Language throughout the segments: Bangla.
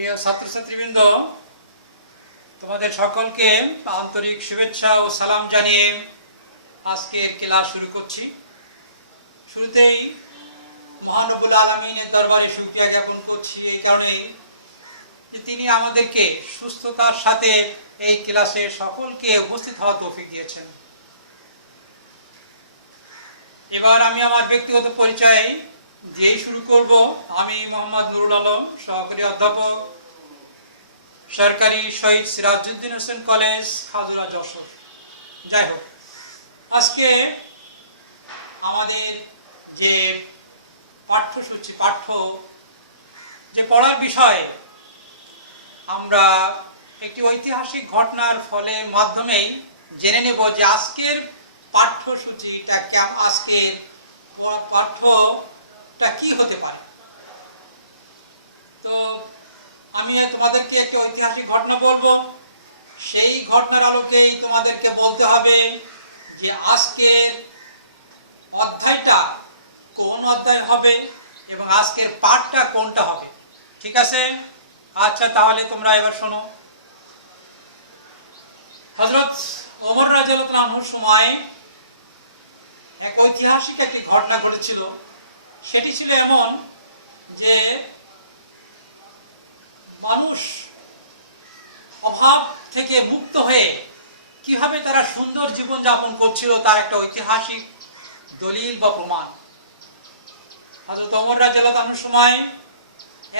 প্রিয় ছাত্রছাত্রীবৃন্দ, তোমাদের সকলকে আন্তরিক শুভেচ্ছা ও সালাম জানিয়ে আজকের ক্লাস শুরু করছি। শুরুতেই মহান রব্বুল আলামিনের দরবারে শুকরিয়া জ্ঞাপন করছি এই কারণেই যে তিনি আমাদেরকে সুস্থতার সাথে এই ক্লাসে সকলকে উপস্থিত হওয়ার তৌফিক দিয়েছেন। এবার আমি আমার ব্যক্তিগত পরিচয় দিয়েই শুরু করব। আমি মোহাম্মদ নুরুল আলম, সহকারী অধ্যাপক, সরকারি শহীদ সিরাজউদ্দিন হোসেন কলেজ, খাজুরা, যশোর। যাই হোক, আজকে আমাদের যে পাঠ্যসূচি যে পড়ার বিষয়, আমরা একটি ঐতিহাসিক ঘটনার মাধ্যমেই জেনে নেব যে আজকের পাঠ্যসূচিটা আজকের পাঠ্যটা কি হতে পারে। তো আমি তোমাদেরকে একটি ঐতিহাসিক ঘটনা বলবো, সেই ঘটনার আলোকেই তোমাদেরকে বলতে হবে যে আজকের অধ্যায়টা কোন অধ্যায় হবে এবং আজকের পাঠটা কোনটা হবে। ঠিক আছে? আচ্ছা, তাহলে তোমরা এবার শোনো। হযরত ওমর রাদিয়াল্লাহু আনহুর সময় এক ঐতিহাসিক একটি ঘটনা ঘটেছিল। সেটি ছিল এমন যে মানুষ অভাব থেকে মুক্ত হয়ে কিভাবে তারা সুন্দর জীবন যাপন করছিল তার একটা ঐতিহাসিক দলিল বা প্রমাণ। হযরত ওমর রাদিয়াল্লাহু আনহুর সময়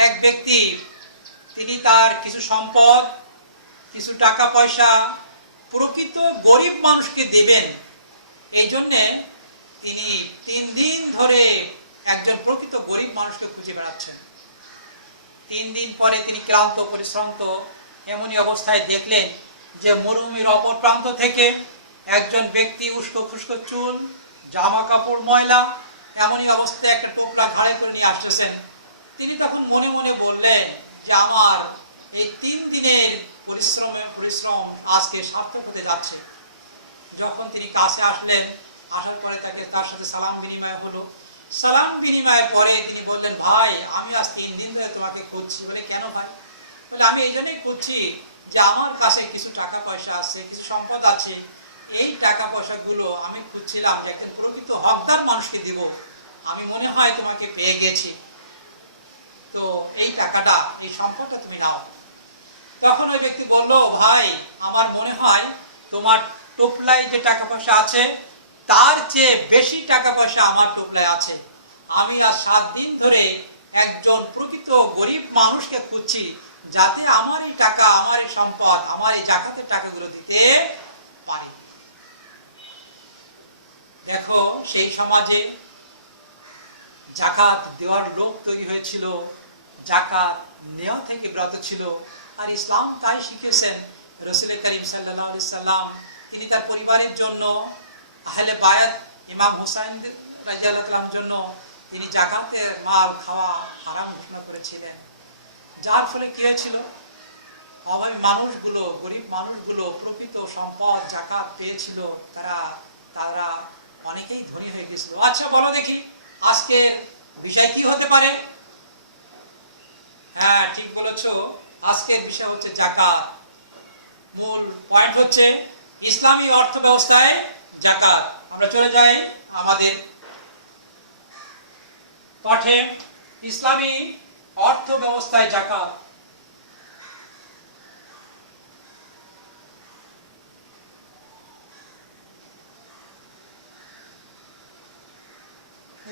এক ব্যক্তি, তিনি তার কিছু সম্পদ, কিছু টাকা পয়সা প্রকৃত গরিব মানুষকে দেবেন, এই জন্যে তিনি 3 দিন ধরে একজন প্রকৃত গরিব মানুষকে খুঁজে বেড়াচ্ছেন। 3 দিন পরে তিনি ক্লান্ত পরিশ্রান্ত এমনই অবস্থায় দেখলেন যে মরুভূমির অপর প্রান্ত থেকে একজন ব্যক্তি, উস্কো খুস্কো চুল, জামা কাপড় ময়লা, এমনই অবস্থায় একটা টোপলা ঘাড়ে করে নিয়ে আসতেছেন। তিনি তখন মনে মনে বললেন যে আমার এই 3 দিনের পরিশ্রম আজকে সার্থক হতে যাচ্ছে। যখন তিনি কাছে আসলেন, আসার পরে তার সাথে সালাম বিনিময় হলো। সালাম বিনিময়ের পরে তিনি বললেন, ভাই, আমি আজ 3 দিন ধরে তোমাকে খুঁজছি। বলে, কেন ভাই? বলে, আমি এই জন্যই খুঁজছি যে আমার কাছে কিছু টাকা পয়সা আছে, কিছু সম্পদ আছে। এই টাকা পয়সাগুলো আমি খুঁজছিলাম যে একজন প্রকৃত হকদার মানুষকে দিব। আমি মনে হয় তোমাকে পেয়ে গেছি, তো এই টাকাটা, এই সম্পদটা তুমি নাও। তখন ওই ব্যক্তি বলল, ভাই, আমার মনে হয় তোমার টোপলায় যে টাকা পয়সা আছে তার চেয়ে বেশি টাকা পয়সা আমার টোপলায় আছে। আমি আজ 7 দিন ধরে একজন প্রকৃত গরিব মানুষকে খুঁজছি যাতে আমার এই টাকা, আমার এই সম্পদ, আমার এই জাকাতের টাকাগুলো দিতে পারি। দেখো, সেই সমাজে জাকাত দেওয়ার লোক তৈরি হয়েছিল, জাকাত নেওয়া থেকে বিরত ছিল। আর ইসলাম তাই শিখেছেন। রাসূল করিম সাল্লাল্লাহু আলাইহি সাল্লাম তিনি তার পরিবারের জন্য, আহলে বায়াত ইমাম হুসাইন রাদিয়াল্লাহু আনহুর জন্য তিনি জাকাতের মাল খাওয়া হারাম ঘোষণা করেছিলেন। যার ফলে কি হয়েছিল, অভাবী মানুষগুলো, গরিব মানুষগুলো প্রকৃত সম্পদ জাকাত পেয়েছিল, তারা অনেকেই ধনী হয়ে গেছিল। আচ্ছা, বলো দেখি আজকের বিষয় কি হতে পারে? হ্যাঁ, ঠিক বলেছো, আজকের বিষয় হচ্ছে জাকাত। মূল পয়েন্ট হচ্ছে ইসলামী অর্থ ব্যবস্থায় জাকাত। আমরা চলে যাই আমাদের পাঠে। ইসলামী অর্থ ব্যবস্থায় জাকাত।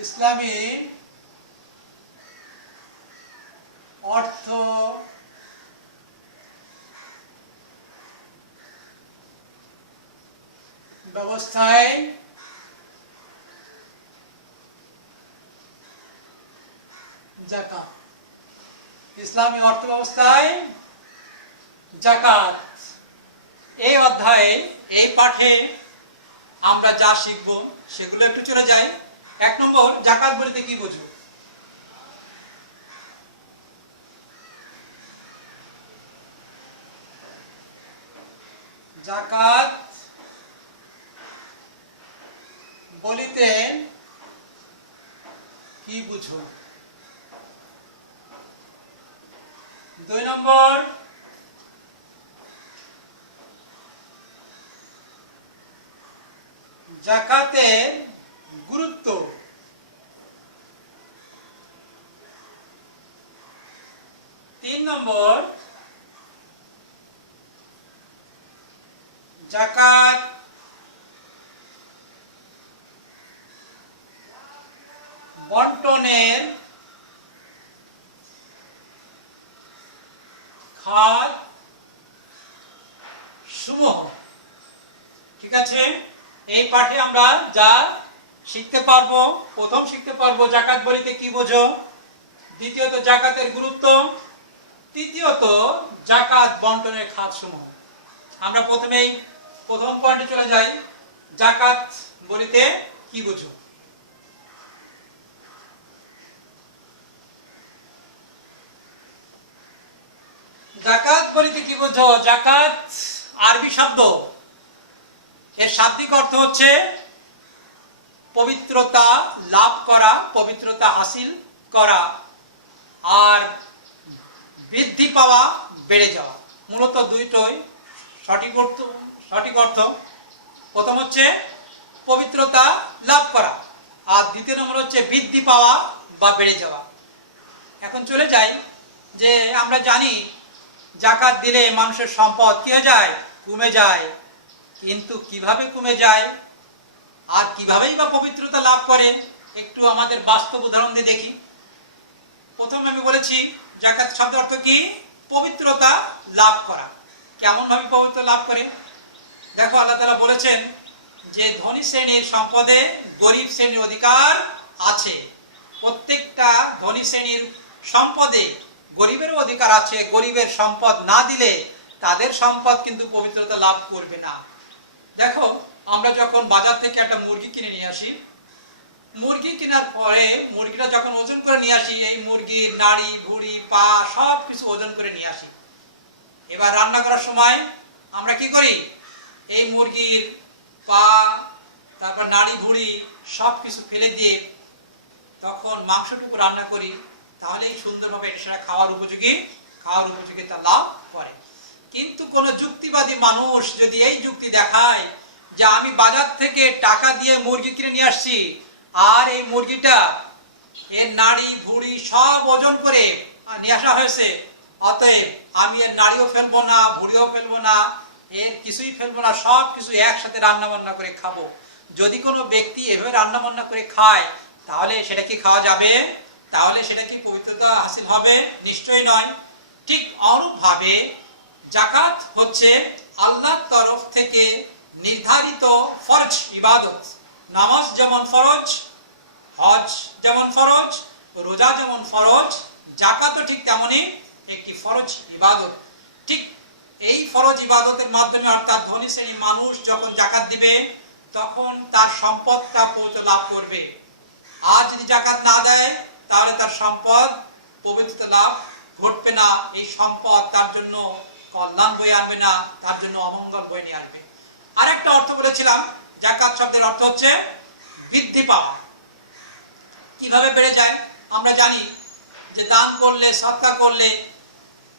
ইসলামী অর্থ ব্যবস্থায় জাকাত। ইসলামী অর্থ ব্যবস্থায় জাকাত। এই অধ্যায়ে, এই পাঠে আমরা যা শিখব সেগুলো একটু চলে যাই। 1 নম্বর, জাকাত বলতে কি বোঝো? জাকাত বলিতে কি বুঝো? 2 নম্বর, যাকাতের গুরুত্ব। 3 নম্বর, যাকাত বন্টনের খাত সমূহ। ঠিক আছে, এই পাঠে আমরা যা শিখতে পারবো, প্রথম শিখতে পারবো যাকাত বলিতে কি বোঝো, দ্বিতীয়ত যাকাতের গুরুত্ব, তৃতীয়ত যাকাত বন্টনের খাত সমূহ। আমরা প্রথমেই প্রথম পয়েন্টে চলে যাই, যাকাত বলিতে কি বোঝো। যাকাত বলিতে কি বোঝো? যাকাত আরবি শব্দ, এর শাব্দিক অর্থ হচ্ছে পবিত্রতা লাভ করা, পবিত্রতা হাসিল করা, আর বৃদ্ধি পাওয়া, বেড়ে যাওয়া। মূলত দুইটাই সঠিক অর্থ। প্রথম হচ্ছে পবিত্রতা লাভ করা, আর দ্বিতীয় নম্বর হচ্ছে বৃদ্ধি পাওয়া বা বেড়ে যাওয়া। এখন চলে যাই যে আমরা জানি যাকাত দিলে মানুষের সম্পদ কি হয়ে যায়? কমে যায়। কিন্তু কিভাবে কমে যায় আর কিভাবেই বা পবিত্রতা লাভ করে, একটু আমাদের বাস্তব উদাহরণ দিয়ে দেখি। প্রথমে আমি বলেছি যাকাত শব্দের অর্থ কি? পবিত্রতা লাভ করা। কেমন ভাবে পবিত্র লাভ করে? দেখো, আল্লাহ তাআলা বলেছেন যে ধনী শ্রেণীর সম্পদে গরিব শ্রেণীর অধিকার আছে। প্রত্যেকটা ধনী শ্রেণীর সম্পদে গরিবেরও অধিকার আছে। গরিবের সম্পদ না দিলে তাদের সম্পদ কিন্তু পবিত্রতা লাভ করবে না। দেখো, আমরা যখন বাজার থেকে একটা মুরগি কিনে নিয়ে আসি, মুরগি কেনার পরে মুরগিটা যখন ওজন করে নিয়ে আসি, এই মুরগির নাড়ি ভুঁড়ি পা সব কিছু ওজন করে নিয়ে আসি। এবার রান্না করার সময় আমরা কি করি? এই মুরগির পা, তারপর নাড়ি ভুঁড়ি সব কিছু ফেলে দিয়ে তখন মাংসটুকু রান্না করি, তাহলেই সুন্দরভাবে সেটা খাওয়ার উপযোগিতা লাভ করে। কিন্তু কোন যুক্তিবাদী মানুষ যদি এই যুক্তি দেখায় যে আমি বাজার থেকে টাকা দিয়ে মুরগি কিনে নিয়ে আসছি, আর এই মুরগিটা এর নাড়ি ভুঁড়ি সব ওজন করে নিয়ে আসা হয়েছে, অতএব আমি এর নাড়িও ফেলবো না, ভুঁড়িও ফেলবো না, এর কিছুই ফেলবো না, সব কিছু একসাথে রান্না বান্না করে খাবো। যদি কোনো ব্যক্তি এভাবে রান্না বান্না করে খায়, তাহলে সেটা কি খাওয়া যাবে? তাহলে সেটা কি পবিত্রতা হাসিল হবে? নিশ্চয়ই নয়। ঠিক অনুরূপভাবে যাকাত হচ্ছে আল্লাহর তরফ থেকে নির্ধারিত ফরজ ইবাদত। নামাজ যেমন ফরজ, হজ যেমন ফরজ, রোজা যেমন ফরজ, যাকাতও ঠিক তেমনি একটি ফরজ ইবাদত। ঠিক এই ফরজ ইবাদতের মাধ্যমে, অর্থাৎ ধনী শ্রেণীর মানুষ যখন যাকাত দিবে, তখন তার সম্পদটা পবিত্র লাভ করবে। আর যদি যাকাত না দেয়, তাহলে তার সম্পদ পবিত্রতা লাভ ঘটবে না। এই সম্পদ তার জন্য কল্যাণ বয়ে আনবে না, তার জন্য অমঙ্গল বয়ে নিয়ে আসবে। আরেকটা অর্থ বলেছিলাম, যাকাত শব্দের অর্থ হচ্ছে বৃদ্ধি পাওয়া। কিভাবে বেড়ে যায়? আমরা জানি যে দান করলে, সদকা করলে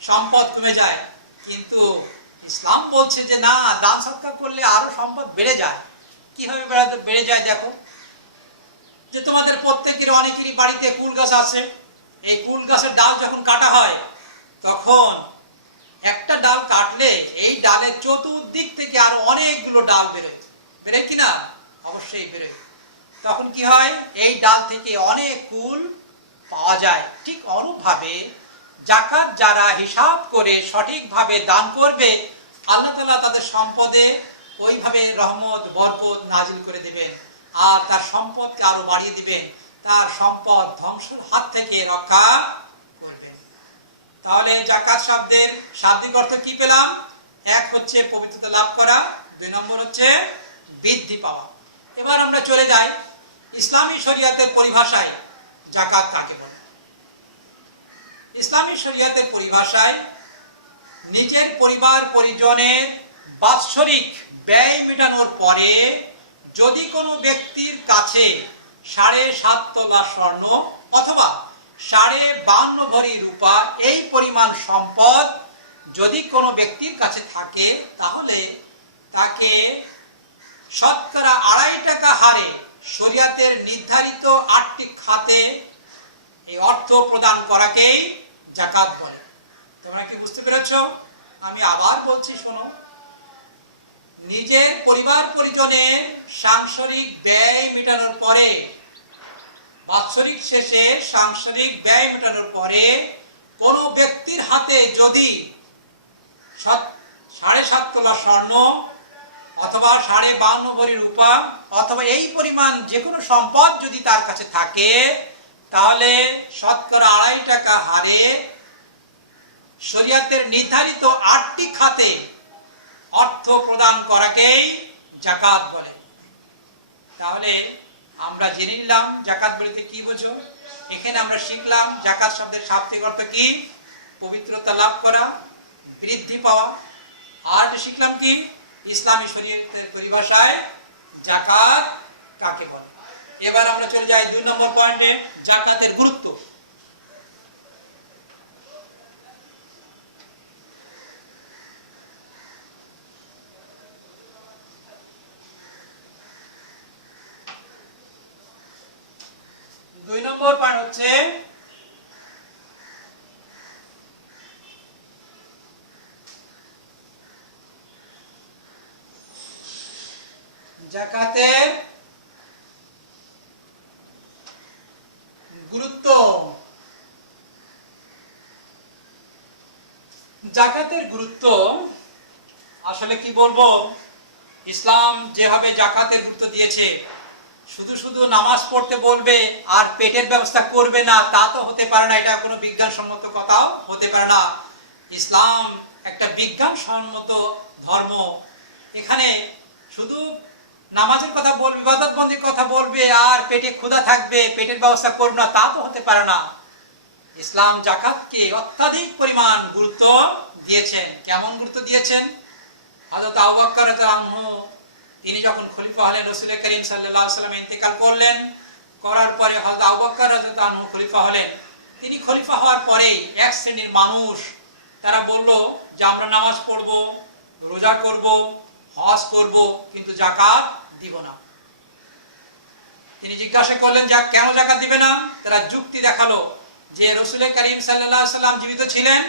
সম্পদ কমে যায়, কিন্তু ইসলাম বলছে যে না, দান সদকা করলে আরো সম্পদ বেড়ে যায়। কিভাবে বেড়ে যায়? দেখো, যে তোমাদের প্রত্যেকের অনেকেরই বাড়িতে কুল গাছ আছে। এই কুল গাছের ডাল যখন কাটা হয়, তখন একটা ডাল কাটলে এই ডালের চতুর্দিক থেকে আরো অনেকগুলো ডাল বেরোয় কিনা? অবশ্যই বেরোয়। তখন কি হয়? এই ডাল থেকে অনেক কুল পাওয়া যায়। ঠিক অনুরূপভাবে যাকাত যারা হিসাব করে সঠিকভাবে দান করবে, আল্লাহ তাআলা তাদের সম্পদে ওইভাবে রহমত বরকত নাজিল করে দেবেন, আর তার সম্পদকে আরো বাড়িয়ে দিবেন, তার সম্পদ ধ্বংসের হাত থেকে রক্ষা করবেন। তাহলে যাকাত শব্দের শাব্দিক অর্থ কি পেলাম? এক হচ্ছে পবিত্রতা লাভ করা, 2 নম্বর হচ্ছে বৃদ্ধি পাওয়া। এবার আমরা চলে যাই ইসলামী শরিয়াতের পরিভাষায় যাকাত কাকে বলে। ইসলামী শরিয়াতের পরিভাষায় নিজের পরিবার পরিজনের বাৎসরিক ব্যয় মেটানোর পরে যদি কোনো ব্যক্তির কাছে 7.5 তোলা স্বর্ণ অথবা 52.5 ভরি রূপা এই পরিমাণ সম্পদ যদি কোনো ব্যক্তির কাছে থাকে, তাহলে তাকে শতকরা 2.5 টাকা হারে শরিয়াতের নির্ধারিত 8টি খাতে এই অর্থ প্রদান করাকেই যাকাত বলে। তোমরা কি বুঝতে পেরেছো? আমি আবার বলছি, শোনো। নিজের পরিবার পরিজনের সাংসারিক ব্যয় মেটানোর পরে, বাৎসরিক শেষে সাংসারিক ব্যয় মেটানোর পরে কোনো ব্যক্তির হাতে যদি 7.5 তোলা স্বর্ণ অথবা 52.5 ভরি রূপা অথবা এই পরিমাণ যে কোনো সম্পদ যদি তার কাছে থাকে, তাহলে শতকরা 2.5 টাকা হারে শরিয়াতের নির্ধারিত 8টি খাতে অর্থ প্রদান করাকেই যাকাত বলে। তাহলে আমরা জেনে নিলাম যাকাত বলতে কি বোঝো। এখানে আমরা শিখলাম যাকাত শব্দের শাব্দিক অর্থ কি? পবিত্রতা লাভ করা, বৃদ্ধি পাওয়া। আর শিখলাম কি? ইসলামী শরীয়তের পরিভাষায় যাকাত কাকে বলে। এবার আমরা চলে যাই 2 নম্বর পয়েন্টে, যাকাতের গুরুত্ব। দুই নম্বর পয়েন্ট হচ্ছে যাকাতের গুরুত্ব। যাকাতের গুরুত্ব আসলে কি বলবো, ইসলাম যেভাবে যাকাতের গুরুত্ব দিয়েছে, শুধু শুধু নামাজ পড়তে বলবে আর পেটের ব্যবস্থা করবে না, তা তো হতে পারে না। এটা কোনো বিজ্ঞানসম্মত কথাও হতে পারে না। ইসলাম একটা বিজ্ঞানসম্মত ধর্ম। এখানে শুধু নামাজের কথা বলবে, ইবাদত বন্দির কথা বলবে আর পেটে ক্ষুধা থাকবে, পেটের ব্যবস্থা করবে না, তা তো হতে পারে না। ইসলাম যাকাতকে অত্যাধিক পরিমাণ গুরুত্ব দিয়েছেন। কেমন গুরুত্ব দিয়েছেন? হযরত আবু বকর রাদিয়াল্লাহু আনহু তিনি যখন খলিফা হলেন, রাসূল করিম সাল্লাল্লাহু আলাইহি ওয়াসাল্লাম ইন্তেকাল করলেন, করার পরে হযরত আবু বকর রাদিয়াল্লাহু আনহু খলিফা হলেন। তিনি খলিফা হওয়ার পরেই এক শ্রেণীর মানুষ তারা বলল যে আমরা নামাজ পড়ব, রোজা করব, হজ করব, কিন্তু যাকাত দিব না। তিনি জিজ্ঞাসা করলেন যে কেন যাকাত দিবে না? তারা যুক্তি দেখালো যে রাসূল করিম সাল্লাল্লাহু আলাইহি ওয়াসাল্লাম জীবিত ছিলেন,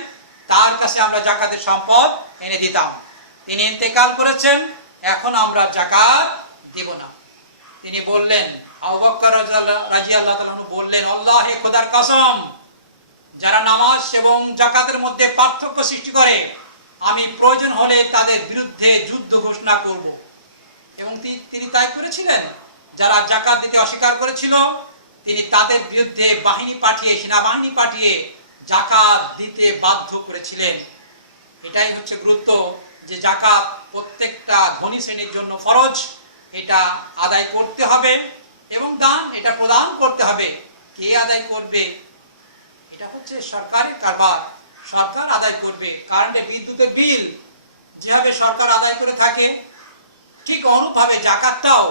তার কাছে আমরা যাকাতের সম্পদ এনে দিতাম। তিনি ইন্তেকাল করেছেন, এখন আমরা যাকাত দিব না। তিনি বললেন, আবু বকর রাদিয়াল্লাহু তাআলা বললেন, আল্লাহে খোদার কসম, যারা নামাজ এবং যাকাতের মধ্যে পার্থক্য সৃষ্টি করে, আমি প্রয়োজন হলে তাদের বিরুদ্ধে যুদ্ধ ঘোষণা করব। এবং তিনি তাই করেছিলেন। যারা যাকাত দিতে অস্বীকার করেছিল, তিনি তাদের বিরুদ্ধে বাহিনী পাঠিয়ে, সেনাবাহিনী পাঠিয়ে যাকাত দিতে বাধ্য করেছিলেন। এটাই হচ্ছে গুরুত্ব, যে যাকাত প্রত্যেকটা ধনী শ্রেণীর জন্য ফরজ, এটা আদায় করতে হবে। এবং দান এটা প্রদান করতে হবে। কে আদায় করবে? এটা হচ্ছে সরকারের কারবার, সরকার আদায় করবে। কারেন্টের বিদ্যুতের বিল যেভাবে সরকার আদায় করে থাকে, ঠিক অনুভাবে যাকাতটাও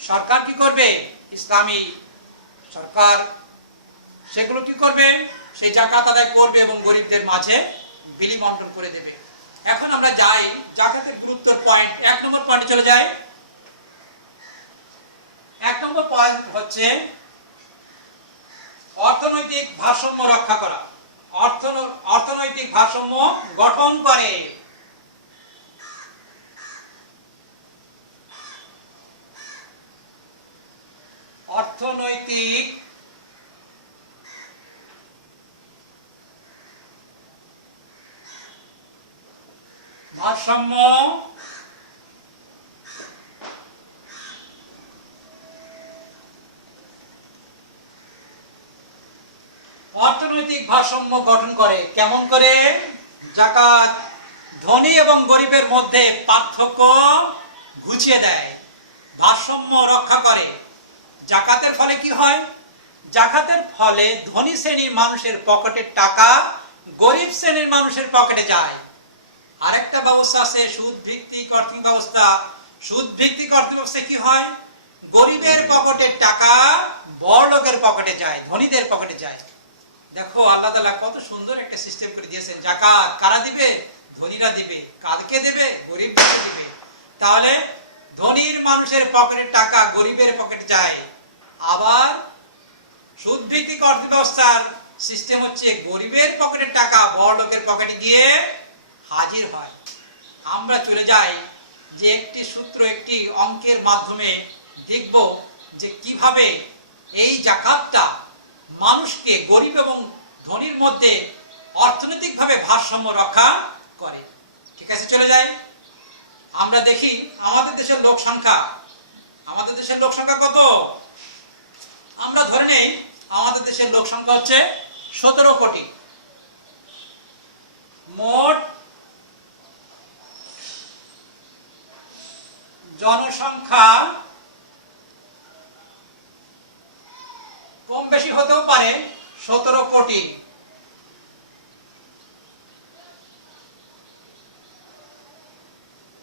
সরকার কি করবে? ইসলামী সরকার সেগুলো কি করবে? সেই যাকাত আদায় করবে এবং গরিবদের মাঝে বিলি বন্টন করে দেবে। এখন আমরা যাই যাকাতের গুরুত্বের পয়েন্ট, 1 নম্বর পয়েন্টে চলে যাই। 1 নম্বর পয়েন্ট হচ্ছে অর্থনৈতিক ভারসাম্য রক্ষা করা। অর্থনৈতিক ভারসাম্য গঠন করে। অর্থনৈতিক ভারসাম্য গঠন করে। কেমন করে? যাকাত ধনী এবং গরিবের মধ্যে পার্থক্য ঘুচিয়ে দেয়, ভারসাম্য রক্ষা করে। যাকাতের ফলে কি হয়? যাকাতের ফলে ধনী শ্রেণীর মানুষের পকেটের টাকা গরিব শ্রেণীর মানুষের পকেটে যায়। আরেকটা ব্যবস্থা আছে সুদ ভিত্তিক অর্থ ব্যবস্থা। সুদ ভিত্তিক অর্থ ব্যবস্থায় কি হয়? গরিবের পকেটের টাকা বড়লোকের পকেটে যায়, ধনীদের পকেটে যায়। দেখো আল্লাহ তাআলা কত সুন্দর একটা সিস্টেম করে দিয়েছেন। যাকাত কারা দিবে? ধনীরা দিবে। কালকে দেবে? গরিবরা দিবে। তাহলে ধনীর মানুষের পকেটে টাকা গরিবের পকেটে যায়। আবার সুদ ভিত্তিক অর্থব্যবস্থার সিস্টেম হচ্ছে গরিবের পকেটের টাকা বড় লোকের পকেটে গিয়ে হাজির হয়। আমরা চলে যাই যে একটি সূত্র, একটি অঙ্কের মাধ্যমে দেখব যে কিভাবে এই যাকাতটা মানুষকে গরিব এবং ধনীর মধ্যে অর্থনৈতিকভাবে ভারসাম্য রক্ষা করে। ঠিক আছে, চলে যাই। আমরা দেখি আমাদের দেশের লোক সংখ্যা। আমাদের দেশের লোক সংখ্যা কত? আমরা ধরে নেই আমাদের দেশের লোক সংখ্যা হচ্ছে 17 কোটি। মোট জনসংখ্যা কম বেশি হতেও পারে 17 কোটি।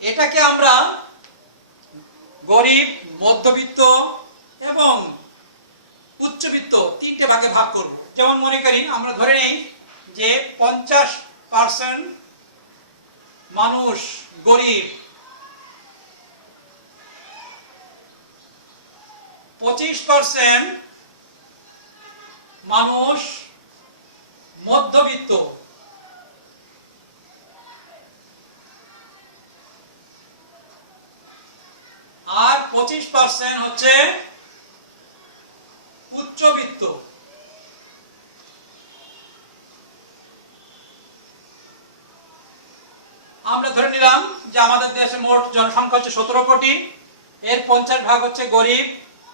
এটাকে আমরা গরিব, মধ্যবিত্ত এবং উচ্চবিত্ত তিনটে ভাগে ভাগ করব। যেমন মনে করি আমরা ধরে নেই যে 50% মানুষ গরিব, 25% মানুষ মধ্যবিত্ত, আর 25% হচ্ছে উচ্চবিত্ত। আমরা ধরে নিলাম যে আমাদের দেশে মোট জনসংখ্যা হচ্ছে 17 কোটি। এর 50 ভাগ হচ্ছে গরিব,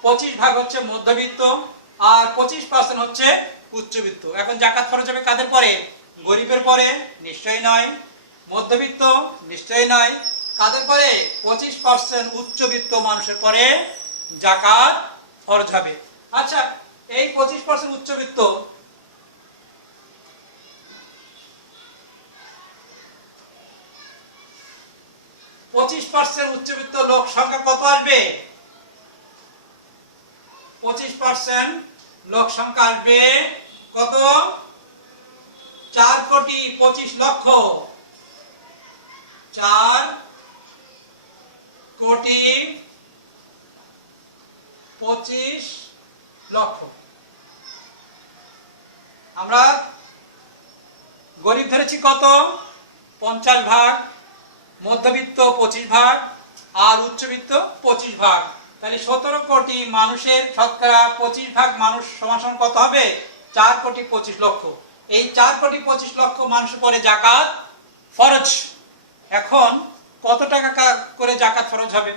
25 ভাগ হচ্ছে মধ্যবিত্ত, আর 25% হচ্ছে উচ্চবিত্ত। এখন যাকাত খরচ হবে কাদের পরে? গরিবের পরে? নিশ্চয়ই নয়। মধ্যবিত্ত? নিশ্চয়ই নয়। কাদের পরে? 25% উচ্চবিত্ত মানুষের পরে যাকাত খরচ হবে। আচ্ছা, এই 25% উচ্চবিত্ত উচ্চবিত্ত লোক সংখ্যা কত আসবে? 25% লোক সংখ্যা আসবে কত? 4 কোটি 25 লক্ষ। 4 কোটি 25 লক্ষ। আমরা গরিব ধরেছি কত? 50 ভাগ, মধ্যবিত্ত 25 ভাগ, আর উচ্চবিত্ত 25 ভাগ। তাহলে 17 কোটি মানুষের শতকরা 25 ভাগ মানুষ সমান সমান কত হবে? 4 কোটি 25 লক্ষ। এই 4 কোটি 25 লক্ষ মানুষের পরে যাকাত ফরজ। এখন কত টাকা করে যাকাত ফরজ হবে?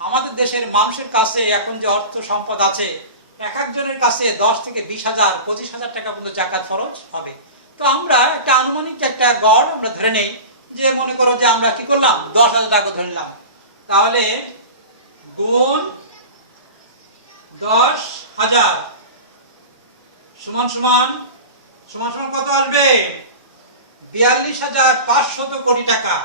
আমাদের দেশের মানুষের কাছে এখন যে অর্থ সম্পদ আছে, এক একজনের কাছে 10 থেকে 20,000, 25,000 টাকা পর্যন্ত যাকাত ফরজ হবে। তো আমরা একটা আনুমানিক একটা গড় আমরা ধরে নেই যে মনে করো যে আমরা কি করলাম 10,000 টাকা ধরে নিলাম। তাহলে গুণ 10,000 সমান সমান কত আসবে? 42,500 কোটি টাকা।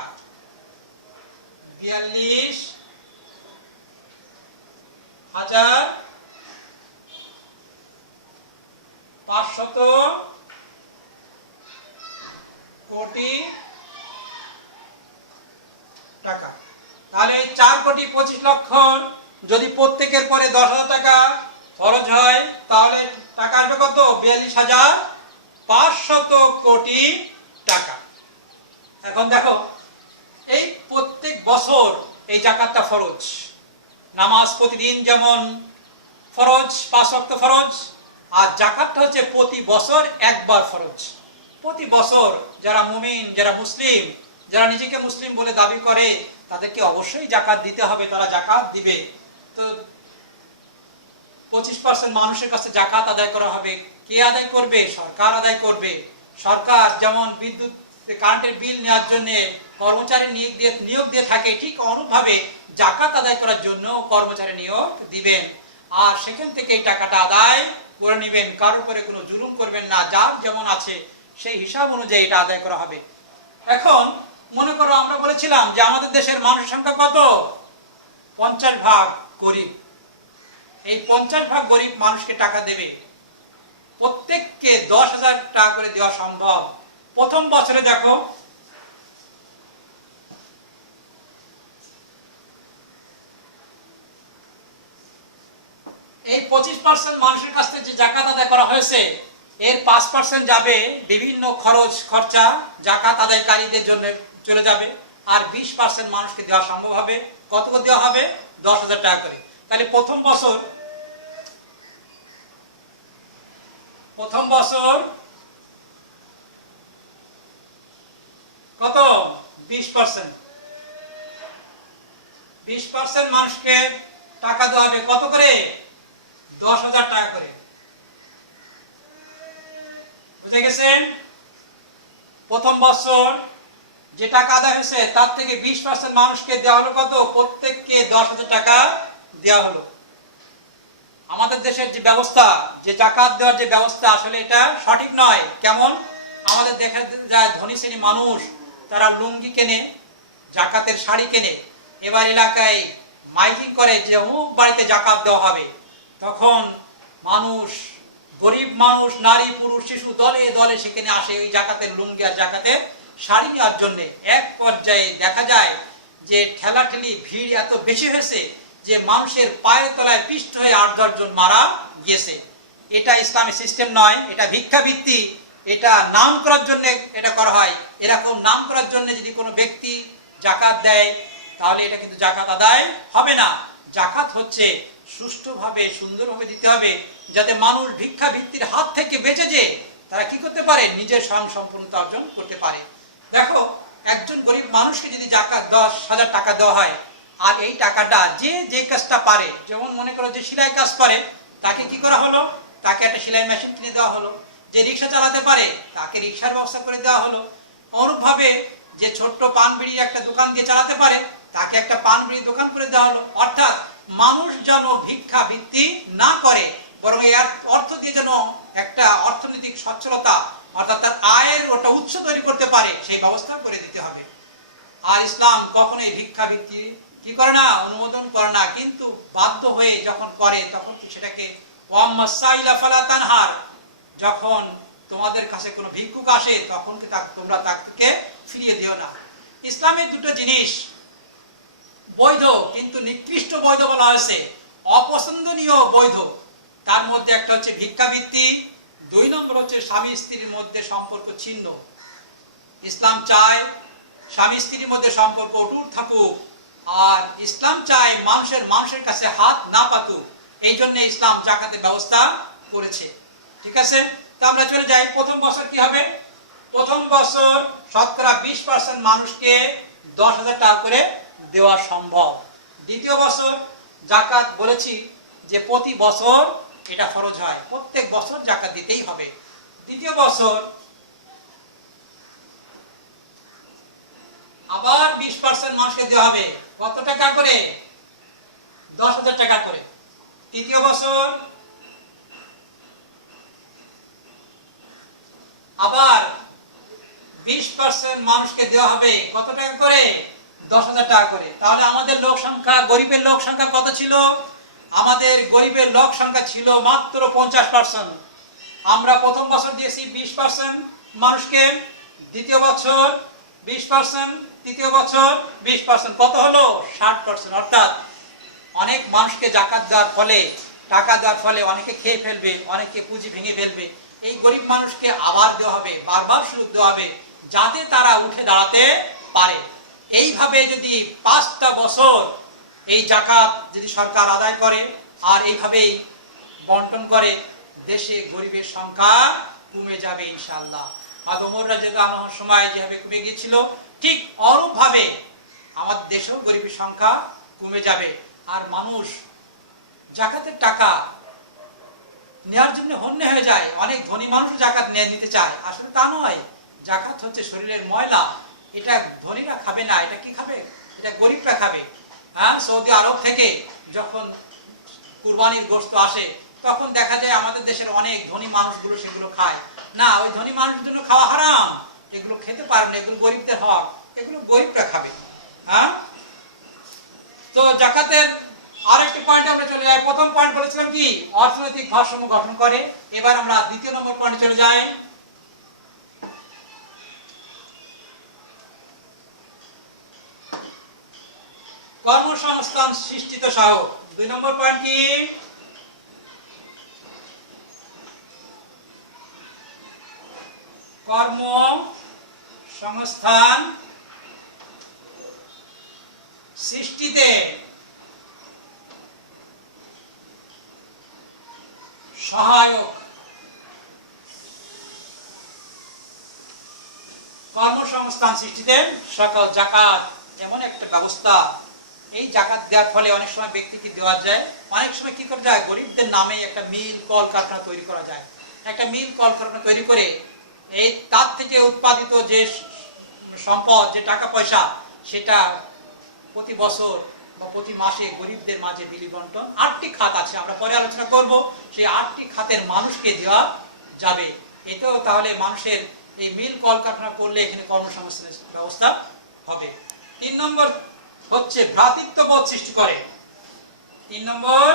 42,500 কোটি টাকা। তাহলে 4 কোটি 25 লক্ষ যদি প্রত্যেকের পরে 10,000 টাকা খরচ হয়, তাহলে টাকা আসবে কত? 42,500 কোটি টাকা। এখন দেখো, এই প্রত্যেক বছর এই যাকাতটা ফরজ। নামাজ প্রতিদিন যেমন ফরজ, 5 ওয়াক্ত ফরজ, আর যাকাতটা হচ্ছে প্রতি বছর একবার ফরজ। প্রতি বছর যারা মুমিন, যারা মুসলিম, যারা নিজেকে মুসলিম বলে দাবি করে, তাদেরকে অবশ্যই যাকাত দিতে হবে, তারা যাকাত দিবে। তো 25% মানুষের কাছে যাকাত আদায় করা হবে। কে আদায় করবে? সরকার আদায় করবে। সরকার যেমন বিদ্যুৎ কারেন্টের বিল নেওয়ার জন্য কর্মচারী নিয়োগ দিয়ে থাকে, ঠিক অনুরূপভাবে যাকাত আদায় করার জন্য কর্মচারী নিয়োগ দিবেন। আর সেখান থেকে এই টাকাটা আদায় করে নেবেন। কারোর উপরে কোনো জুলুম করবেন না। যার যেমন আছে সেই হিসাব অনুযায়ী এটা আদায় করা হবে। এখন মনে করো আমরা বলেছিলাম যে আমাদের দেশের মানুষের সংখ্যা কত? 50 ভাগ গরিব। এই 50 ভাগ গরিব মানুষকে টাকা দেবে। প্রত্যেককে 10,000 টাকা করে দেওয়া সম্ভব। প্রথম বছরে দেখো এই 25% মানুষের কাছ থেকে যে জাকাত আদায় করা হয়েছে, এর 5% যাবে বিভিন্ন খরচ খরচা জাকাত আদায়কারীদের জন্য চলে যাবে, আর 20% মানুষকে দেওয়া সম্ভব হবে। কত করে দেওয়া হবে? 10,000 টাকা করে। তাহলে প্রথম বছর কত? 20%। 20% মানুষকে টাকা দেওয়া হবে কত করে? 10,000 টাকা করে। বুঝে গেছেন? প্রথম বছর যে টাকা আদায় হয়েছে তার থেকে 20% মানুষকে দেওয়া হলো কত? প্রত্যেককে 10,000 টাকা দেওয়া হলো। আমাদের দেশের যে ব্যবস্থা, যে জাকাত দেওয়ার যে ব্যবস্থা, আসলে এটা সঠিক নয়। কেমন? আমাদের দেখা যায় ধনী শ্রেণী মানুষ তারা লুঙ্গি কেনে, জাকাতের শাড়ি কেনে, এবার এলাকায় মাইকিং করে যে অমুক বাড়িতে জাকাত দেওয়া হবে। তখন মানুষ, গরিব মানুষ, নারী পুরুষ শিশু দলে দলে সেখানে আসে ওই জাকাতের লুঙ্গি আর জাকাতের শাড়ি নেওয়ার জন্য। এক পর্যায়ে দেখা যায় যে ঠেলাঠেলি ভিড় এত বেশি হয়েছে যে মানুষের পায়ের তলায় পিষ্ট হয়ে 8-10 জন মারা গিয়েছে। এটা ইসলামী সিস্টেম নয়, এটা ভিক্ষাবৃত্তি। এটা নাম করার জন্য এটা করা হয়। এরকম নাম করার জন্য যদি কোনো ব্যক্তি জাকাত দেয় তাহলে এটা কিন্তু জাকাত আদায় হবে না। জাকাত হচ্ছে সুষ্ঠুভাবে সুন্দরভাবে দিতে হবে, যাতে মানুষ ভিক্ষাবৃত্তির হাত থেকে বেঁচে যে তারা কি করতে পারে? নিজের স্বয়ং সম্পূর্ণতা অর্জন করতে পারে। দেখো, একজন গরিব মানুষকে যদি জাকাত 10,000 টাকা দেওয়া হয়, আর এই টাকাটা যে কাজটা পারে, যেমন মনে করো যে সেলাই কাজ পারে, তাকে কি করা হলো? তাকে একটা সেলাই মেশিন কিনে দেওয়া হলো। যে রিক্সা চালাতে পারে তাকে রিক্সার ব্যবস্থা করে দেওয়া হলো। অনুরূপভাবে যে ছোট্ট পান বিড়ির একটা দোকান দিয়ে চালাতে পারে তাকে একটা পান বিড়ির দোকান করে দেওয়া হলো। অর্থাৎ মানুষ যেন ভিক্ষাবৃত্তি না করে, বরং এর অর্থ দিয়ে যেন একটা অর্থনৈতিক সচ্ছলতা, অর্থাৎ তার আয়ের ওটা উৎস তৈরি করতে পারে, সেই ব্যবস্থা করে দিতে হবে। আর ইসলাম কখনোই ভিক্ষাবৃত্তি কি করে না? অনুমোদন করে না। কিন্তু বাধ্য হয়ে যখন করে তখন সেটাকে ওয়াম্মাসাইলা ফালা তানহার, যখন তোমাদের কাছে কোনো ভিক্ষুক আসে তখন কি তোমরা তাকে ফিরিয়ে দিও না। ইসলামের দুটো জিনিস বৈধ, কিন্তু নিকৃষ্ট বৈধ বলা হয়েছে, অপছন্দনীয় বৈধ। তার মধ্যে একটা হচ্ছে ভিক্ষাবৃত্তি, 2 নম্বর হচ্ছে স্বামী স্ত্রীর মধ্যে সম্পর্ক ছিন্ন। ইসলাম চায় স্বামী স্ত্রীর মধ্যে সম্পর্ক অটুট থাকুক, আর ইসলাম চায় মানুষের কাছে হাত না পাতুক। এই জন্য ইসলাম জাকাতের ব্যবস্থা করেছে। ঠিক আছে, তো আমরা চলে যাই। প্রথম বছর কি হবে? প্রথম বছর শতকরা 20% মানুষকে 10,000 টাকা করে দেওয়া সম্ভব। দ্বিতীয় বছর জাকাত বলেছি যে প্রতি বছর এটা ফরজ হয়, প্রত্যেক বছর জাকাত দিতেই হবে। দ্বিতীয় বছর আবার 20% মানুষকে দেওয়া হবে। কত টাকা করে? 10,000 টাকা করে। তৃতীয় বছর আবার 20% মানুষকে দেওয়া হবে। কত টাকা করে? 10,000 টাকা করে। তাহলে আমাদের লোক সংখ্যা, গরিবের লোক সংখ্যা কত ছিল? আমাদের গরিবের লোক সংখ্যা ছিল মাত্র 50%। আমরা প্রথম বছর দিয়েছি 20% মানুষকে, দ্বিতীয় বছর 20%, তৃতীয় বছর 20%, কত হলো? 60%। অর্থাৎ অনেক মানুষকে জাকাত দেওয়ার ফলে, টাকা দেওয়ার ফলে অনেকে খেয়ে ফেলবে, অনেকে পুঁজি ভেঙে ফেলবে। এই গরিব মানুষকে আবার দেওয়া হবে, বারবার সুযোগ দেওয়া হবে, যাতে তারা উঠে দাঁড়াতে পারে। এইভাবে যদি 5টা বছর এই জাকাত যদি সরকার আদায় করে আর এইভাবেই বন্টন করে, দেশে গরিবের সংখ্যা কমে যাবে ইনশাআল্লাহ। হযরত ওমর রাদিয়াল্লাহু আনহুর সময় যেভাবে কমে গিয়েছিল, ঠিক অনুরূপভাবে আমাদের দেশেও গরিবের সংখ্যা কমে যাবে। আর মানুষ জাকাতের টাকা নেওয়ার জন্য হন্যে হয়ে যায়। অনেক ধনী মানুষ জাকাত নিতে চায়, আসলে তা নয়। জাকাত হচ্ছে শরীরের ময়লা, এটা ধনীরা খাবে না। এটা কি খাবে? এটা গরিবরা খাবে। হ্যাঁ, সৌদি আরব থেকে যখন কুরবানির গোশত আসে তখন দেখা যায় আমাদের দেশের অনেক ধনী মানুষগুলো সেগুলো খায় না। ওই ধনী মানুষের জন্য খাওয়া হারাম, এগুলো খেতে পারে না, এগুলো গরিবদের হক, এগুলো গরিবরা খাবে। হ্যাঁ, তো জাকাতের আরেকটি পয়েন্ট আমরা চলে যাই। প্রথম পয়েন্ট বলেছিলাম কি অর্থনৈতিক ভারসাম্য গঠন করে। এবার আমরা দ্বিতীয় নম্বর পয়েন্টে চলে যাই। কর্মসংস্থান সৃষ্টিতে সহায়ক। 2 নম্বর পয়েন্ট কি কর্মসংস্থান সৃষ্টিতে সহায়ক। কর্মসংস্থান সৃষ্টিতে সকল জাকাত এমন একটা ব্যবস্থা, এই জাকাত দেওয়ার ফলে অনেক সময় ব্যক্তিকে দেওয়া যায়, অনেক সময় কি করা যায় গরিবদের নামে একটা মিল কল কারখানা তৈরি করা যায়। একটা মিল কল কারখানা তৈরি করে এই তার থেকে উৎপাদিত যে সম্পদ, যে টাকা পয়সা, সেটা প্রতি বছর বা প্রতি মাসে গরিবদের মাঝে বিলি বন্টন। 8টি খাত আছে, আমরা পরে আলোচনা করব। সেই 8টি খাতের মানুষকে দেওয়া যাবে। এতেও তাহলে মানুষের এই মিল কলকারখানা করলে এখানে কর্মসংস্থানের ব্যবস্থা হবে। 3 নম্বর হচ্ছে ভ্রাতৃত্ববোধ সৃষ্টি করে। 3 নম্বর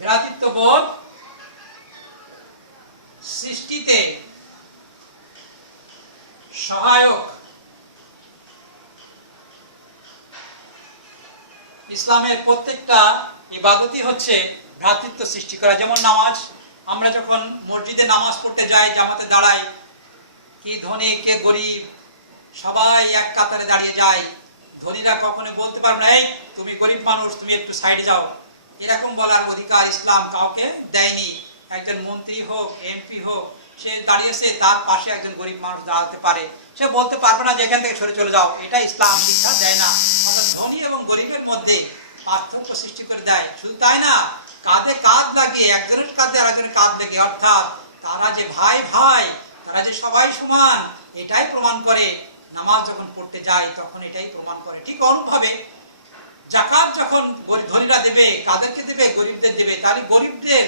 ভ্রাতৃত্ববোধ সৃষ্টিতে সহায়ক। ইসলামের প্রত্যেকটা ইবাদতই হচ্ছে ভ্রাতৃত্ব সৃষ্টি করা। যেমন নামাজ, আমরা যখন মসজিদে নামাজ পড়তে যাই, জামাতে দাঁড়াই, কি ধনী কে গরিব সবাই এক কাতারে দাঁড়িয়ে যায়। ধনীরা কখনো বলতে পারবে না এই তুমি গরিব মানুষ, তুমি একটু সাইডে যাও। এরকম বলার অধিকার ইসলাম কাউকে দেয়নি। একজন মন্ত্রী হোক, এমপি হোক, সে দাঁড়িয়েছে, তার পাশে একজন গরিব মানুষ দাঁড়াতে পারে, সে বলতে পারবে না যে এখান থেকে সরে চলে যাও। এটা ইসলাম শিক্ষা দেয় না। অর্থাৎ ধনী এবং গরিবের মধ্যে পার্থক্য সৃষ্টি করে দেয়। শুধু তাই না, কাঁধে কাঁধ লাগিয়ে, একজনের কাঁধে আরেকজনের কাঁধ লাগিয়ে, অর্থাৎ তারা যে ভাই ভাই, তারা যে সবাই সমান, এটাই প্রমাণ করে। নামাজ যখন পড়তে যায় তখন এটাই প্রমাণ করে। ঠিক অনুরূপভাবে জাকাত যখন ধনীরা দেবে, কাদেরকে দেবে? গরিবদের দেবে। তাহলে গরিবদের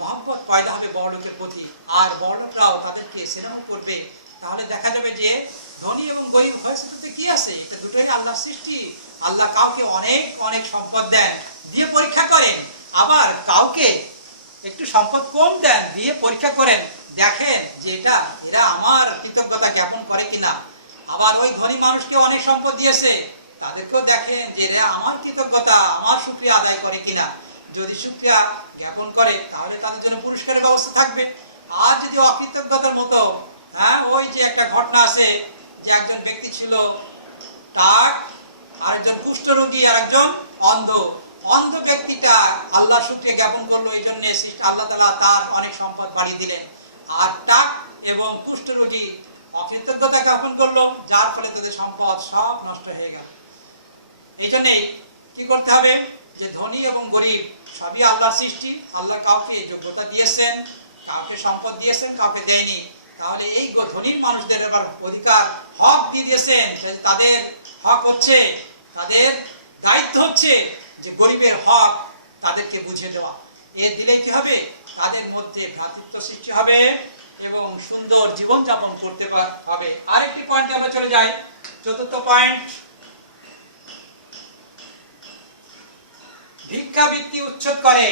মহব্বত পয়দা হবে বড়লোকের প্রতি, আর বড়লোকরাও তাদেরকে স্নেহ করবে। তাহলে দেখা যাবে যে ধনী এবং গরিব হয়েছে কি আছে, এটা দুটোই আল্লাহর সৃষ্টি। আল্লাহ কাউকে অনেক অনেক সম্পদ দেন, দিয়ে পরীক্ষা করেন। আবার কাউকে একটু সম্পদ কম দেন, দিয়ে পরীক্ষা করেন, দেখেন যে এরা আমার কৃতজ্ঞতা জ্ঞাপন করে কিনা। আবার ওই ধনী মানুষকে অনেক সম্পদ দিয়েছে, তাদেরকেও দেখেন যে এরা আমার কৃতজ্ঞতা, আমার শুকরিয়া আদায় করে কিনা। যদি শুকরিয়া জ্ঞাপন করে তাহলে তাদের জন্য পুরস্কারের ব্যবস্থা থাকবে। আর যদি অকৃতজ্ঞতার মতো, ওই যে একটা ঘটনা আছে যে একজন ব্যক্তি ছিল, তার আরেকজন কুষ্ঠ রোগী আর একজন অন্ধ। অন্ধ ব্যক্তিটা আল্লাহ শুকরিয়া জ্ঞাপন করলো, এই জন্য আল্লাহ তাআলা তার অনেক সম্পদ বাড়িয়ে দিলেন। আর টাক এবং কুষ্ঠ রোগী অকৃতজ্ঞতা জ্ঞাপন করলো, যার ফলে তাদের সম্পদ সব নষ্ট হয়ে গেল। এই জন্যই কি করতে হবে যে ধনী এবং গরিব সবই আল্লাহর সৃষ্টি। আল্লাহ কাউকে যোগ্যতা দিয়েছেন, কাউকে সম্পদ দিয়েছেন, কাউকে দেয়নি। তাহলে এই ধনীর মানুষদের এবার অধিকার হক দিয়ে দিয়েছেন। তাদের হক হচ্ছে, তাদের দায়িত্ব হচ্ছে যে গরিবের হক তাদেরকে বুঝিয়ে দেওয়া। এ দিলে কি হবে? তাদের মধ্যে ভ্রাতৃত্ব সৃষ্টি হবে এবং সুন্দর জীবন যাপন করতে হবে। আরেকটি পয়েন্টে আমরা চলে যাই, 4র্থ পয়েন্ট, ভিক্ষাবৃত্তি উচ্ছেদ করে।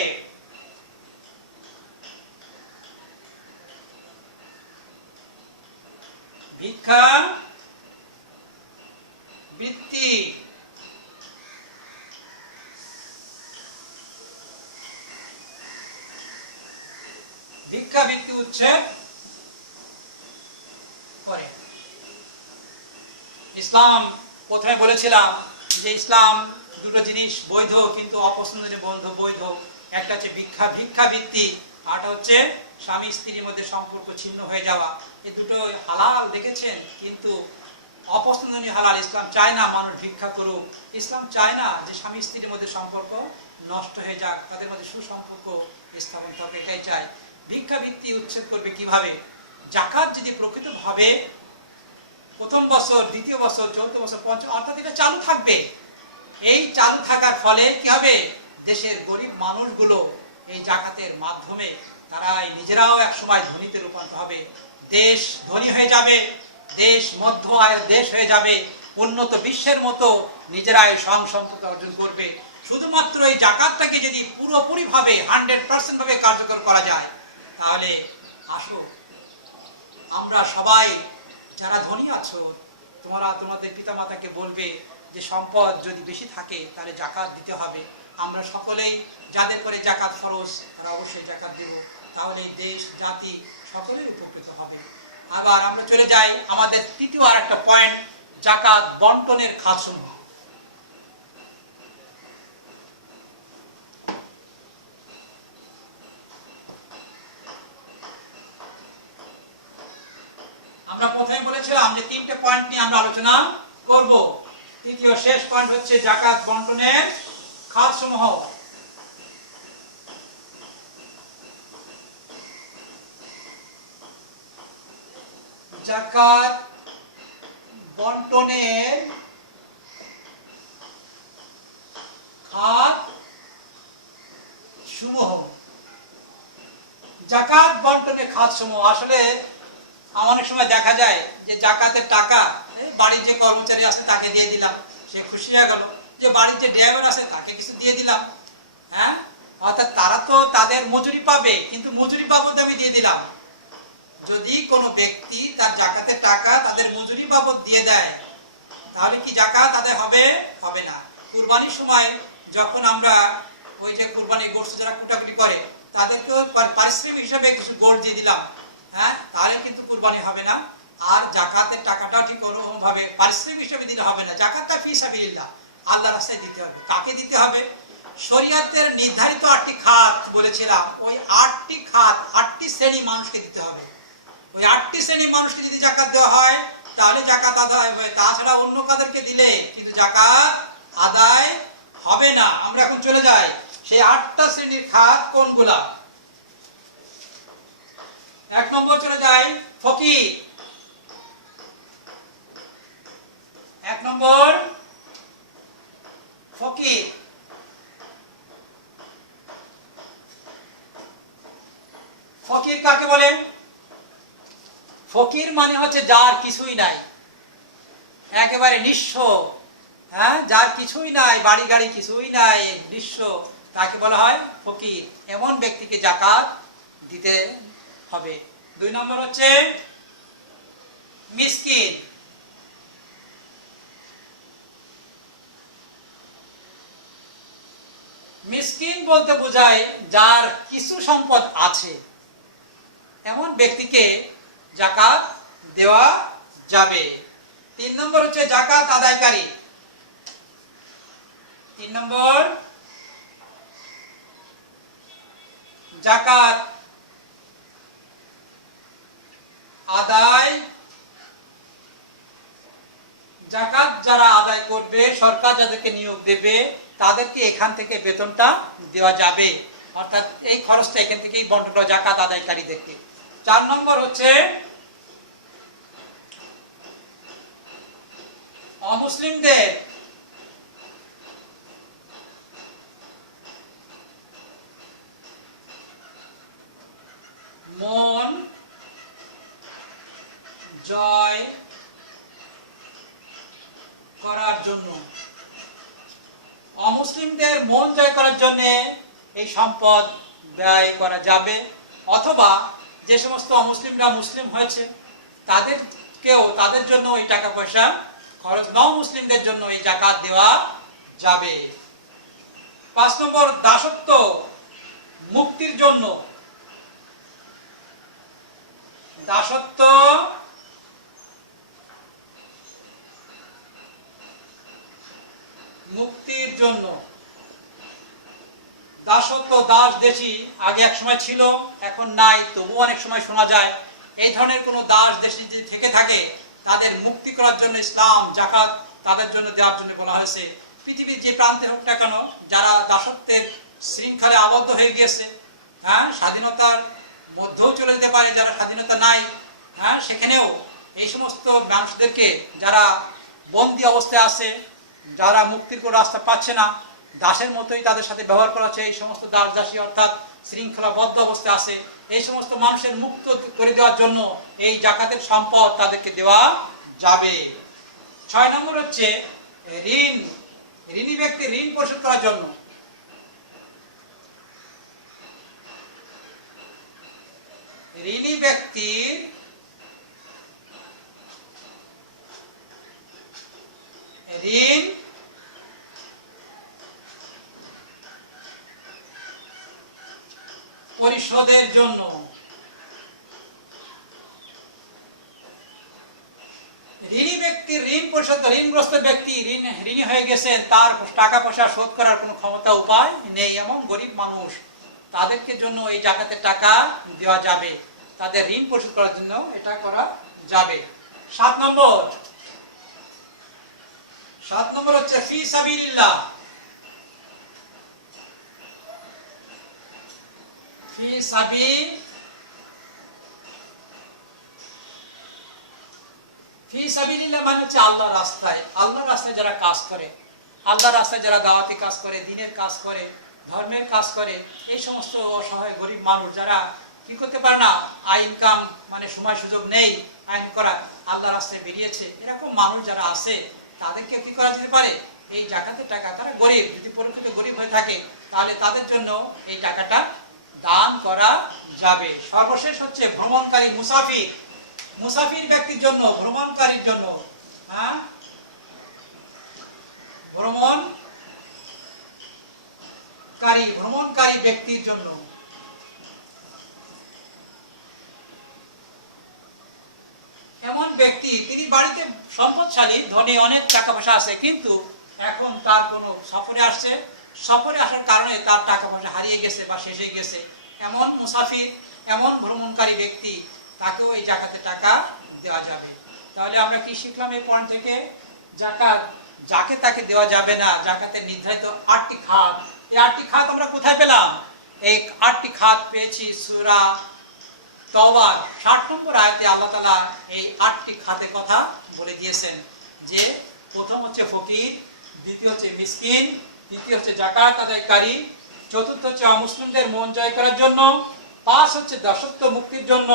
ভিক্ষাবৃত্তি উচ্ছেদ করে। ইসলাম প্রথমে বলেছিলাম যে ইসলাম দুটো জিনিস বৈধ, কিন্তু অপছন্দনীয় বৈধ। একটা হচ্ছে ভিক্ষাবৃত্তি, আরটা হচ্ছে স্বামী স্ত্রীর মধ্যে সম্পর্ক ছিন্ন হয়ে যাওয়া। এই দুটো হালাল দেখেছেন, কিন্তু অপছন্দনীয় হালাল। ইসলাম চায় না মানুষ ভিক্ষা করুক। ইসলাম চায় না যে স্বামী স্ত্রীর মধ্যে সম্পর্ক নষ্ট হয়ে যাক, তাদের মধ্যে সুসম্পর্ক স্থাপন থাকবে, এটাই চাই। ভিক্ষাবৃত্তি উচ্ছেদ করবে কিভাবে? জাকাত যদি প্রকৃতভাবে প্রথম বছর, দ্বিতীয় বছর, চৌথ বছর, পঞ্চম, অর্থাৎ এটা চালু থাকবে। এই চালু থাকার ফলে কি হবে? দেশের গরিব মানুষগুলো এই জাকাতের মাধ্যমে তারাই নিজেরাও এক সময় ধনীতে রূপান্তর হবে, দেশ ধনী হয়ে যাবে, দেশ মধ্য আয়ের দেশ হয়ে যাবে, উন্নত বিশ্বের মতো নিজেরাই সম্পদ অর্জন করবে। শুধুমাত্র এই জাকাতটাকে যদি পুরোপুরিভাবে 100% ভাবে কার্যকর করা যায়, তাহলে আসো আমরা সবাই যারা ধনী আছো, তোমাদের পিতামাতাকে বলবে যে সম্পদ যদি বেশি থাকে তাহলে জাকাত দিতে হবে। আমরা সকলেই যাদের করে জাকাত ফরজ তারা অবশ্যই জাকাত দেব, তাহলে দেশ জাতি সকলেই উপকৃত হবে। আবার আমরা চলে যাই আমাদের তৃতীয় আর একটা পয়েন্ট, জাকাত বন্টনের খাতসমূহ। আমরা প্রথমে বলেছিলাম যে তিনটে পয়েন্ট নিয়ে আমরা আলোচনা করব। তৃতীয় শেষ পয়েন্ট হচ্ছে জাকাত বন্টনের খাতসমূহ। জাকাত বন্টনের খাত সমূহ। জাকাত বন্টনের খাত সমূহ, আসলে অনেক সময় দেখা যায় যে জাকাতের টাকা বাড়ির যে কর্মচারী আছে তাকে দিয়ে দিলাম, সে খুশি হয়ে গেল। যে বাড়ির যে ড্রাইভার আছে তাকে কিছু দিয়ে দিলাম, হ্যাঁ, অর্থাৎ তারা তো তাদের মজুরি পাবে, কিন্তু মজুরি বাবদ আমি দিয়ে দিলাম। যদি কোনো ব্যক্তি তার জাকাতের টাকা তাদের মজুরি বাবদ দিয়ে দেয়, তাহলে কি জাকাত আদায় হবে? হবে না। কুরবানির সময় যখন আমরা ওই যে কুরবানি গোশত যারা কুটাকুটি করে তাদেরকে পারিশ্রমিক হিসাবে কিছু গোশত দিয়ে দিলাম, হ্যাঁ, তাহলে কিন্তু কুরবানি হবে না। আর জাকাতের টাকাটাও ঠিক ওরকম ভাবে পারিশ্রমিক হিসাবে দিলে হবে না। জাকাতটা ফি সাবিলিল্লাহ, আল্লাহর রাস্তায় দিতে হবে। কাকে দিতে হবে? শরীয়তের নির্ধারিত 8টি খাত বলেছিলাম, ওই 8টি খাত 8টি শ্রেণী মানুষকে দিতে হবে। ওই 8টি শ্রেণী মানুষকে যদি জাকাত দেওয়া হয় তাহলে জাকাত আদায় হবে, তাছাড়া অন্য কাদেরকে দিলে কিন্তু জাকাত আদায় হবে না। আমরা এখন চলে যাই সেই 8টা শ্রেণীর খাত কোনগুলা। 1 নম্বর চলে যাই ফকির। 1 নম্বর ফকির। ফকির কাকে বলে? ফকির মানে হচ্ছে যার কিছুই নাই, একেবারে নিঃস্ব, হ্যাঁ, যার কিছুই নাই, বাড়ি গাড়ি কিছুই নাই, নিঃস্ব, তাকে বলা হয় ফকির। এমন ব্যক্তিকে জাকাত দিতে হবে। 2 নম্বর হচ্ছে মিসকিন। মিসকিন বলতে বোঝায় যার কিছু সম্পদ আছে, এমন ব্যক্তিকে জাকাত দেওয়া যাবে। 3 নম্বর হচ্ছে জাকাত আদায়কারী। 3 নম্বর জাকাত আদায়। জাকাত যারা আদায় করবে, সরকার যাদেরকে নিয়োগ দেবে, তাদেরকে এখান থেকে বেতনটা দেওয়া যাবে, অর্থাৎ এই খরচটা এখান থেকেই বন্টন করা জাকাত আদায়কারীদেরকে। 4 নম্বর হচ্ছে অমুসলিমদের মন জয় করার জন্য, অমুসলিমদের মন জয় করার জন্য এই সম্পদ ব্যয় করা যাবে, অথবা যে সমস্ত অমুসলিমরা মুসলিম হয়েছে তাদের জন্য এই টাকা পয়সা খরচ, মুসলিমদের জন্য এই জাকাত দেওয়া যাবে। 5 নম্বর দাসত্ব মুক্তির জন্য। দাসত্ব মুক্তির জন্য। দাসত্ব, দাস দেশি আগে এক সময় ছিল, এখন নাই, তবুও অনেক সময় শোনা যায়। এই ধরনের কোন দাস দেশি যদি থেকে থাকে তাদের মুক্তি করার জন্য ইসলাম জাকাত তাদের জন্য দেওয়ার জন্য বলা হয়েছে। পৃথিবীর যে প্রান্তে হোক না কেন, যারা দাসত্বের শৃঙ্খলে আবদ্ধ হয়ে গিয়েছে, হ্যাঁ, স্বাধীনতার মধ্যেও চলে যেতে পারে, যারা স্বাধীনতা নাই, হ্যাঁ, সেখানেও এই সমস্ত মানুষদেরকে যারা বন্দী অবস্থায় আছে, যারা মুক্তির কোনো রাস্তা পাচ্ছে না, দাসের মতোই তাদের সাথে ব্যবহার করা হচ্ছে। এই সমস্ত দাস দাসী অর্থাৎ শৃঙ্খলাবদ্ধ অবস্থায় আছে, এই সমস্ত মানুষের মুক্ত করে দেওয়ার জন্য এই জাকাতের সম্পদ তাদেরকে দেওয়া যাবে। 6 নম্বর হচ্ছে ঋণী ব্যক্তি ঋণ পরিশোধ করার জন্য। ঋণী ব্যক্তির ঋণ পরিশোধের জন্য ঋণী ব্যক্তির ঋণ পরিশোধ, ঋণগ্রস্ত ব্যক্তি ঋণী হয়ে গেছেন, তার টাকা পয়সা শোধ করার কোনো ক্ষমতা উপায় নেই, এমন গরিব মানুষ, তাদেরকে জন্য এই জাকাতের টাকা দেওয়া যাবে, তাদের ঋণ পরিশোধ করার জন্য এটা করা যাবে। 7 নম্বর হচ্ছে ফি সাবিলিল্লাহ। ফি সাবিলিল্লাহ মানে হচ্ছে আল্লাহর রাস্তায়। আল্লাহর রাস্তায় যারা কাজ করে, আল্লাহর রাস্তায় যারা দাওয়াতি কাজ করে, দ্বীনের কাজ করে, ধর্মের কাজ করে, এই সমস্ত অসহায় গরিব মানুষ যারা কি করতে পারে না, ইনকাম মানে সময় সুযোগ নেই আইন করা, আল্লাহর রাস্তায় বেরিয়েছে, এরকম মানুষ যারা আছে তাদেরকে কি করা যেতে পারে, এই জাকাতের টাকা, তারা গরিব, যদি প্রকৃত গরিব হয়ে থাকে তাহলে তাদের জন্য এই টাকাটা দান করা যাবে। সর্বশেষ হচ্ছে ভ্রমণকারী মুসাফির ব্যক্তির জন্য, ভ্রমণকারীর জন্য, হ্যাঁ, ভ্রমণকারী ব্যক্তির জন্য। এমন ব্যক্তি, তিনি বাড়িতে সম্পদশালী, ধনী, অনেক টাকা পয়সা আছে, কিন্তু এখন তার কোনো সফরে আসছে, সফরে আসার কারণে তার টাকা পয়সা হারিয়ে গেছে বা শেষ হয়ে গেছে, এমন মুসাফির, এমন ভ্রমণকারী ব্যক্তি, তাকেও এই জাকাতের টাকা দেওয়া যাবে। তাহলে আমরা কি শিখলাম এই পয়েন্ট থেকে? জাকাত যাকে তাকে দেওয়া যাবে না, জাকাতের নির্ধারিত 8টি খাত। এই 8টি খাত আমরা কোথায় পেলাম? এই 8টি খাত পেয়েছি সূরা তওবার 60 নম্বর আয়াতে। আল্লাহ তাআলা এই 8টি খাতের কথা বলে দিয়েছেন, যে প্রথম হচ্ছে ফকির, দ্বিতীয় হচ্ছে মিসকিন, তৃতীয় হচ্ছে জাকাত আদায়কারী, চতুর্থ হচ্ছে অমুসলিমদের মন জয় করার জন্য, 5 হচ্ছে দাসত্ব মুক্তির জন্য,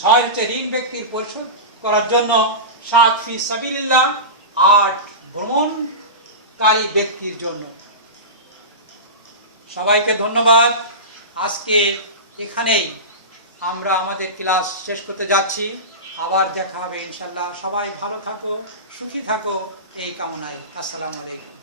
6 হচ্ছে ঋণ ব্যক্তির পরিশোধ করার জন্য, 7 ফি সাবিলিল্লাহ, 8 ভ্রমণকারী ব্যক্তির জন্য। সবাইকে ধন্যবাদ। আজকে এখানেই আমরা আমাদের ক্লাস শেষ করতে যাচ্ছি। আবার দেখা হবে ইনশাআল্লাহ। সবাই ভালো থাকো, সুখী থাকো, এই কামনায়। আসসালামু আলাইকুম।